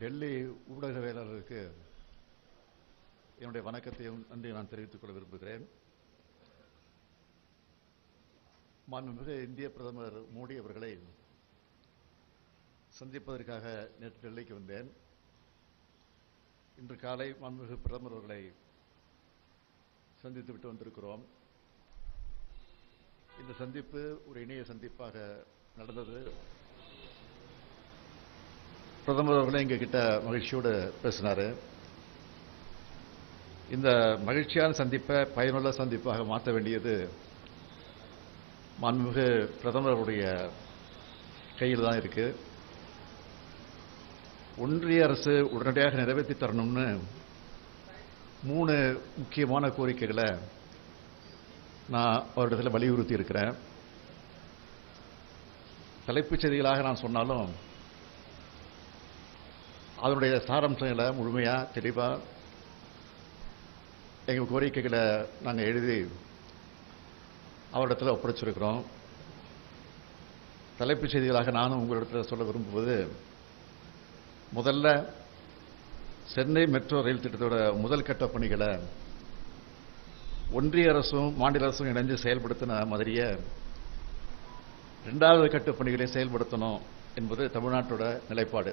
டெல்லி ஊடகவியலாளருக்கு என்னுடைய வணக்கத்தையும் நன்றி நான் தெரிவித்துக் கொள்ள விரும்புகிறேன். மாண்புமிகு இந்திய பிரதமர் மோடி அவர்களை சந்திப்பதற்காக நேற்று டெல்லிக்கு வந்தேன். இன்று காலை மாண்புமிகு பிரதமர் அவர்களை சந்தித்து விட்டு வந்திருக்கிறோம். இந்த சந்திப்பு ஒரு இணைய சந்திப்பாக நடந்தது. பிரதமர் அவர்களே எங்ககிட்ட மகிழ்ச்சியோடு பேசினாரு. இந்த மகிழ்ச்சியான சந்திப்பை பயனுள்ள சந்திப்பாக மாற்ற வேண்டியது மாண்புமிகு பிரதமர் அவருடைய கையில் தான் இருக்கு. ஒன்றிய அரசு உடனடியாக நிறைவேற்றி தரணும்னு மூணு முக்கியமான கோரிக்கைகளை நான் அவரிடத்தில் வலியுறுத்தி இருக்கிறேன். தலைப்புச் செய்திகளாக நான் சொன்னாலும் அதனுடைய சாரம்சங்களை முழுமையாக தெளிவாக எங்கள் கோரிக்கைகளை நாங்கள் எழுதி அவரிடத்தில் ஒப்படைச்சிருக்கிறோம். தலைப்புச் செய்திகளாக நானும் உங்களிடத்தில் சொல்ல விரும்புவது முதல்ல சென்னை மெட்ரோ ரயில் திட்டத்தோட முதல் கட்ட பணிகளை ஒன்றிய அரசும் மாநில அரசும் இணைந்து செயல்படுத்தின மாதிரியே ரெண்டாவது கட்ட பணிகளை செயல்படுத்தணும் என்பது தமிழ்நாட்டோட நிலைப்பாடு.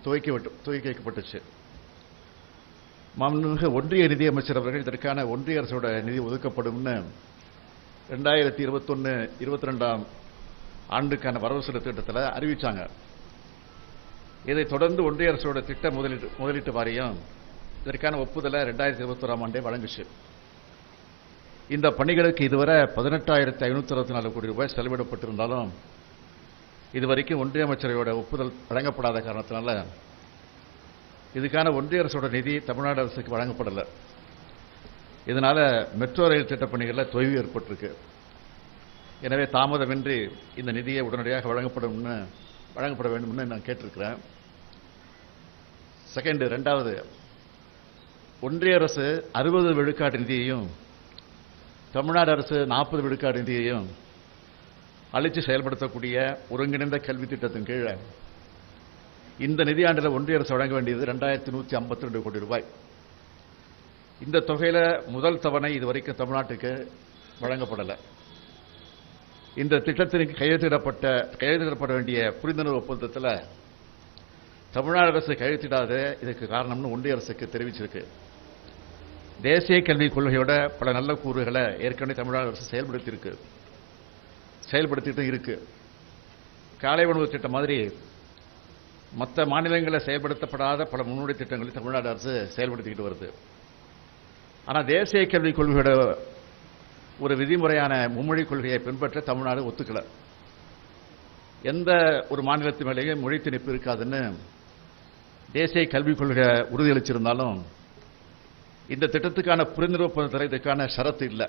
துவக்கி விட்டு- துவக்கி வைக்கப்பட்டுச்சு. மாண்புமிகு ஒன்றிய நிதியமைச்சர் அவர்கள் இதற்கான ஒன்றிய அரசோட நிதி ஒதுக்கப்படும்னு ரெண்டாயிரத்தி இருபத்தொன்னு இருபத்தி ரெண்டாம் ஆண்டுக்கான வரவு செலவு திட்டத்தில் அறிவிச்சாங்க. இதைத் தொடர்ந்து ஒன்றிய அரசோட திட்ட முதலீட்டு முதலீட்டு வாரியம் இதற்கான ஒப்புதலை ரெண்டாயிரத்தி இருபத்தோராம் ஆண்டே வழங்குச்சு. இந்த பணிகளுக்கு இதுவரை பதினெட்டாயிரத்தி ஐநூத்தி அறுபத்தி நாலு கோடி ரூபாய் செலவிடப்பட்டிருந்தாலும் இதுவரைக்கும் ஒன்றிய அமைச்சரையோட ஒப்புதல் வழங்கப்படாத காரணத்தினால இதுக்கான ஒன்றிய அரசோட நிதி தமிழ்நாடு அரசுக்கு வழங்கப்படலை. இதனால மெட்ரோ ரயில் திட்டப் பணிகளில் தொய்வு ஏற்பட்டிருக்கு. எனவே தாமதமின்றி இந்த நிதியை உடனடியாக வழங்கப்படும்னு வழங்கப்பட வேண்டும்னு நான் கேட்டிருக்கிறேன். செகண்டு ரெண்டாவது ஒன்றிய அரசு அறுபது விழுக்காடு நிதியையும் தமிழ்நாடு அரசு நாற்பது விழுக்காடு நிதியையும் அழைத்து செயல்படுத்தக்கூடிய ஒருங்கிணைந்த கல்வி திட்டத்தின் கீழே இந்த நிதியாண்டில் ஒன்றிய அரசு வழங்க வேண்டியது ரெண்டாயிரத்தி நூற்றி ஐம்பத்தி ரெண்டு கோடி ரூபாய். இந்த தொகையில் முதல் தவணை இதுவரைக்கும் தமிழ்நாட்டுக்கு வழங்கப்படலை. இந்த திட்டத்திற்கு கையெழுத்திடப்பட்ட கையெழுத்திடப்பட வேண்டிய புரிந்துணர்வு ஒப்பந்தத்தில் தமிழ்நாடு அரசு கையெழுத்திடாத இதுக்கு காரணம்னு ஒன்றிய அரசுக்கு தெரிவிச்சிருக்கு. தேசிய கல்விக் கொள்கையோட பல நல்ல கூறுகளை ஏற்கனவே தமிழ்நாடு அரசு செயல்படுத்தியிருக்கு. செயல்படுத்திட்டு இருக்கு. காலை உணவு திட்டம் மாதிரி மற்ற மாநிலங்களில் செயல்படுத்தப்படாத பல முன்னோடி திட்டங்களை தமிழ்நாடு அரசு செயல்படுத்திக்கிட்டு வருது. ஆனால் தேசிய கல்விக் கொள்கையோட ஒரு விதிமுறையான மும்மொழி கொள்கையை பின்பற்ற தமிழ்நாடு ஒத்துக்கல. எந்த ஒரு மாநிலத்து மேலேயும் மொழி திணிப்பு இருக்காதுன்னு தேசிய கல்விக் கொள்கை உறுதியளிச்சிருந்தாலும் இந்த திட்டத்துக்கான புரிந்துணர்வு ஒப்பந்தத்தில் இதுக்கான ஷரத்து இல்லை.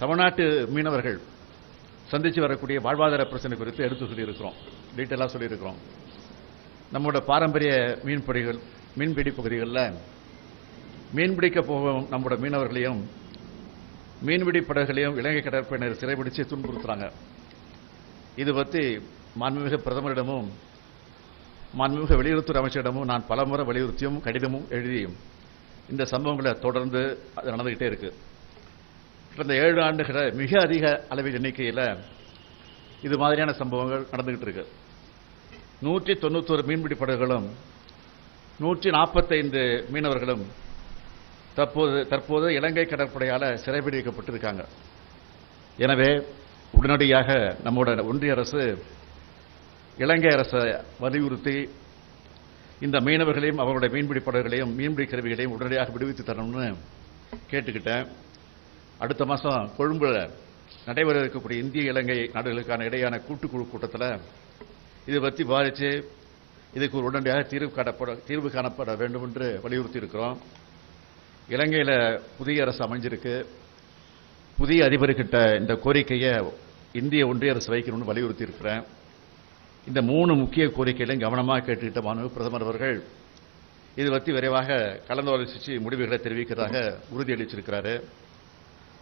தமிழ்நாட்டு மீனவர்கள் சந்திச்சு வரக்கூடிய வாழ்வாதார பிரச்சனை குறித்து எடுத்து சொல்லியிருக்கிறோம். டீட்டெயிலாக சொல்லியிருக்கிறோம். நம்மளோட பாரம்பரிய மீன்பிடிகள் மீன்பிடி பகுதிகளில் மீன்பிடிக்க போகும் நம்மளோட மீனவர்களையும் மீன்பிடி படகுகளையும் இலங்கை கடற்படையினர் சிறைபிடித்து துன்புறுத்துறாங்க. இது பற்றி மாண்புமிகு பிரதமரிடமும் மாண்புமிகு வெளியுறவுத்துறை அமைச்சரிடமும் நான் பலமுறை வலியுறுத்தியும் கடிதமும் எழுதியும் இந்த சம்பவங்களை தொடர்ந்து அது நடந்துகிட்டே இருக்குது கடந்த ஏழு ஆண்டுகளை மிக அதிக அளவில் எண்ணிக்கையில் இது மாதிரியான சம்பவங்கள் நடந்துகிட்டு இருக்கு. நூற்றி தொண்ணூத்தொரு மீன்பிடி படகுகளும் நூற்றி நாற்பத்தைந்து மீனவர்களும் தற்போது தற்போது இலங்கை கடற்படையால் சிறைபிடிக்கப்பட்டிருக்காங்க எனவே உடனடியாக நம்முடைய ஒன்றிய அரசு இலங்கை அரசை வலியுறுத்தி இந்த மீனவர்களையும் அவர்களுடைய மீன்பிடி படகுகளையும் மீன்பிடி கருவிகளையும் உடனடியாக விடுவித்து தரணும்னு கேட்டுக்கிட்டேன். அடுத்த மாதம் கொழும்புல நடைபெற இருக்கக்கூடிய இந்திய இலங்கை நாடுகளுக்கான இடையான கூட்டுக்குழு கூட்டத்தில் இது பற்றி விவாதித்து இதுக்கு உடனடியாக தீர்வு காணப்பட தீர்வு காணப்பட வேண்டும் என்று வலியுறுத்தி இருக்கிறோம் இலங்கையில் புதிய அரசு அமைஞ்சிருக்கு. புதிய அதிபர்கிட்ட இந்த கோரிக்கையை இந்திய ஒன்றிய அரசு வைக்கணும்னு வலியுறுத்தி இருக்கிறேன் இந்த மூணு முக்கிய கோரிக்கைகளையும் கவனமாக கேட்டுக்கிட்ட மாணவ பிரதமர் அவர்கள் இது பற்றி விரைவாக கலந்தாலோசித்து முடிவுகளை தெரிவிக்கிறதாக உறுதியளிச்சிருக்கிறாரு.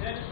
அவர்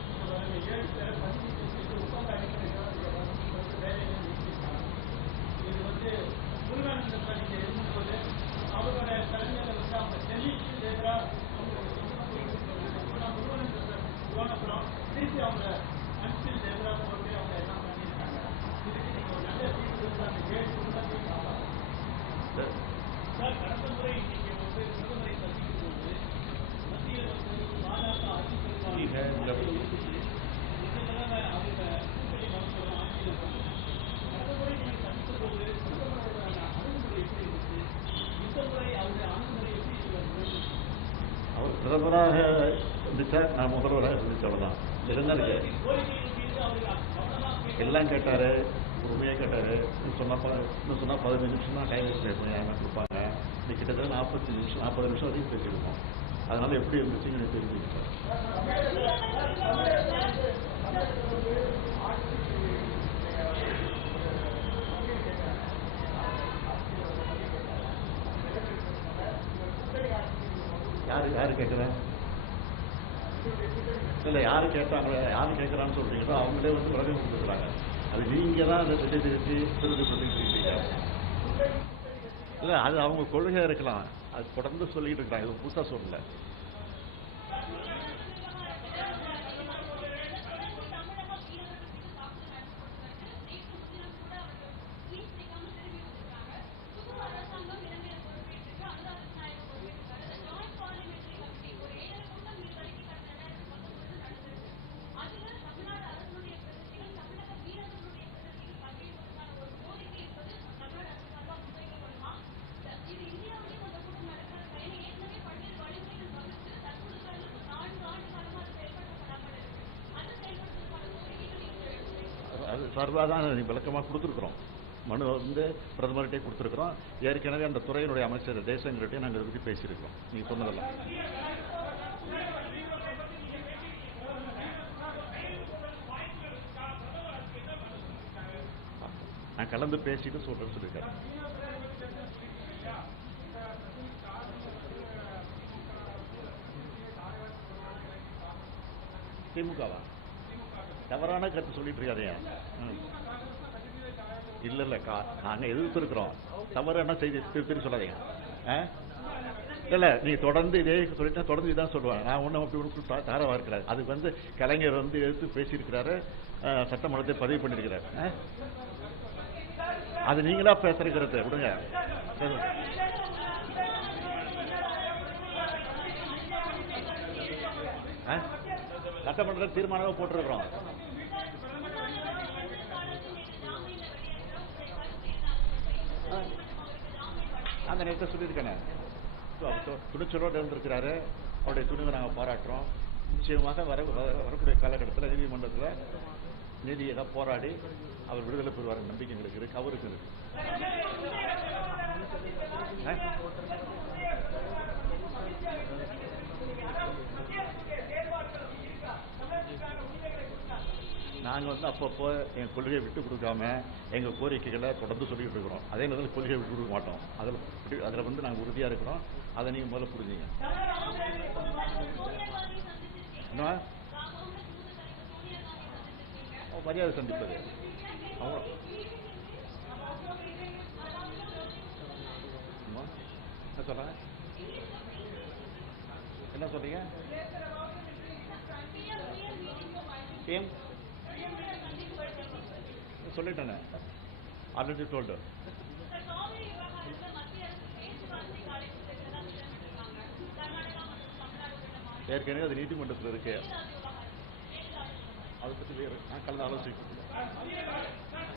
பிரதமராக இருந்துச்சா நான் முதல்வராக இருந்துச்சு அவ்வளோதான் இருந்தா எல்லாம் கேட்டாரு உண்மையாக கேட்டாரு இன்னும் சொன்னா இன்னும் பதினஞ்சு நிமிஷம் தான் டைம் எக்ஸ்பிளைன் பண்ணி கொடுப்பாங்க இன்னைக்கு கிட்டத்தட்ட நாற்பத்தி நிமிஷம் நாற்பது நிமிஷம் வரைக்கும் பேசியிருக்கோம் அதனால எப்படி இருந்துச்சுன்னு எனக்கு தெரிஞ்சுக்கிட்டேன் யாரு யாரு இல்ல இல்லை யாரு கேட்டாங்களோ யாரு கேட்குறான்னு சொல்றீங்களோ அவங்களே வந்து உலகம் கொடுத்துருக்காங்க அது நீங்க தான் அதை திட்டி திருத்தி திருத்தி சொல்லிட்டு இருக்கீங்க. இல்லை அது அவங்க கொள்கை இருக்கலாம். அது தொடர்ந்து சொல்லிட்டு இருக்கிறாங்க இது புதுசாக சொல்லல. சார்பாக தான் விளக்கமாக கொடுத்துருக்குறோம். மனு வந்து பிரதமர்கிட்டே கொடுத்துருக்குறோம். ஏற்கனவே அந்த துறையினுடைய அமைச்சர் தேசங்கிட்டே நாங்கள் இதை பற்றி பேசியிருக்கோம் நீங்கள் சொன்னதெல்லாம். நான் கலந்து பேசிட்டு சொல்கிறேன் சொல்லியிருக்காரு. திமுகவா? தவறான கருத்து சொல்லிட்டு இருக்காதே ம். இல்ல இல்ல நாங்க எதிர்த்து இருக்கிறோம் தவறு என்ன செய்தி திருப்பி சொல்லாதீங்க ஆ? இல்ல நீ தொடர்ந்து இதே சொல்லிட்டா தொடர்ந்து இதான் சொல்லுவாங்க நான் ஒண்ணும் அப்படி ஒன்று தாரவா இருக்கிறாரு அதுக்கு வந்து கலைஞர் வந்து எடுத்து பேசியிருக்கிறாரு சட்டமன்றத்தை பதிவு பண்ணியிருக்கிறார் ஆ? அது நீங்களா பேசுறீங்கிறது விடுங்க சரி. ஆ? சட்டமன்றத்தில் தீர்மானமாக போட்டிருக்கிறோம். அந்த நேரத்தை சொல்லியிருக்கேன். துணிச்சலோடு இருந்திருக்கிறாரு அவருடைய துணிவை நாங்கள் பாராட்டுறோம். நிச்சயமாக வர வர- வரக்கூடிய காலகட்டத்தில் நீதிமன்றத்தில் நீதியாக போராடி அவர் விடுதலை பெறுவார் நம்பிக்கை எங்களுக்கு இருக்கு அவருக்கு இருக்கு. ஆ? நாங்க வந்து அப்பப்போ எங்க கொள்கையை விட்டு கொடுக்காம எங்க கோரிக்கைகளை தொடர்ந்து சொல்லிட்டு இருக்கிறோம். அதே நேரத்தில் கொள்கையை விட்டு கொடுக்க மாட்டோம். அதில் அதுல வந்து நாங்க உறுதியா இருக்கிறோம். அதை நீங்க முதல்ல புரிஞ்சுங்க. என்ன? மரியாதை சந்திப்பது. அம்மா, என்ன சொல்றாங்க என்ன சொல்றீங்க? சொல்லிட்டேனே. ஆல்ரெடி டோல்டு ஏற்கனவே அது நீதிமன்றத்தில் இருக்கு. அதை பற்றி நான் கலந்து ஆலோசிக்கிறேன்.